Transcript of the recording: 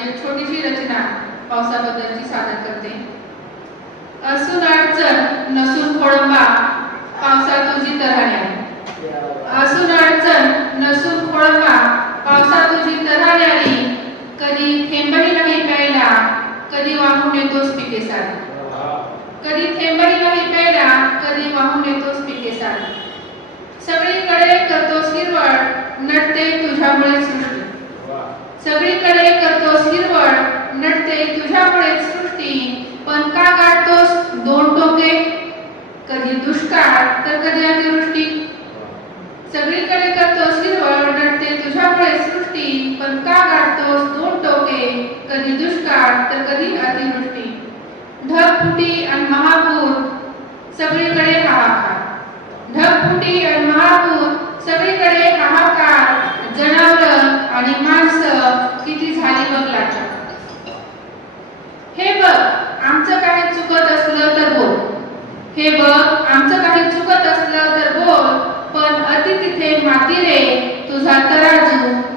माझी छोटीशी रचना पावसाबद्दलची सादर करते. असून अडचण नसून खोळंबा पावसा तुझी तऱ्हाने असून अडचण नसून खोळंबा पावसा तुझी तऱ्हाने कधी थेंबही नाही प्यायला कधी वाहून येतोस पिके सारी कधी थेंबही नाही प्यायला कधी वाहून येतोस पिके सारी सगळीकडे करतोस हिरवळ नटते तुझ्यामुळे सृष्टी. सगळी करतोस हिरवळ नटते तुझ्यामुळे सृष्टी पण का गाठतोस दोन टोके. कधी दुष्काळ तर कधी अतिवृष्टी. सगळीकडे करतोस हिरवळ नटते तुझ्यामुळे सृष्टी पण का काढतोस दोन टोके कधी दुष्काळ तर कधी अतिवृष्टी ढगफुटी आणि महापूर सगळीकडे हाहाकार ढगफुटी आणि महापूर सगळीकडे हाहाकार जनावर आणि माणसं किती झाली बघ लाचार हे बघ आमचं काही चुकत असलं तर बोल हे बघ आमचं काही चुकत असलं तर बोल पण अति तिथे माती रे तुझा तराजू.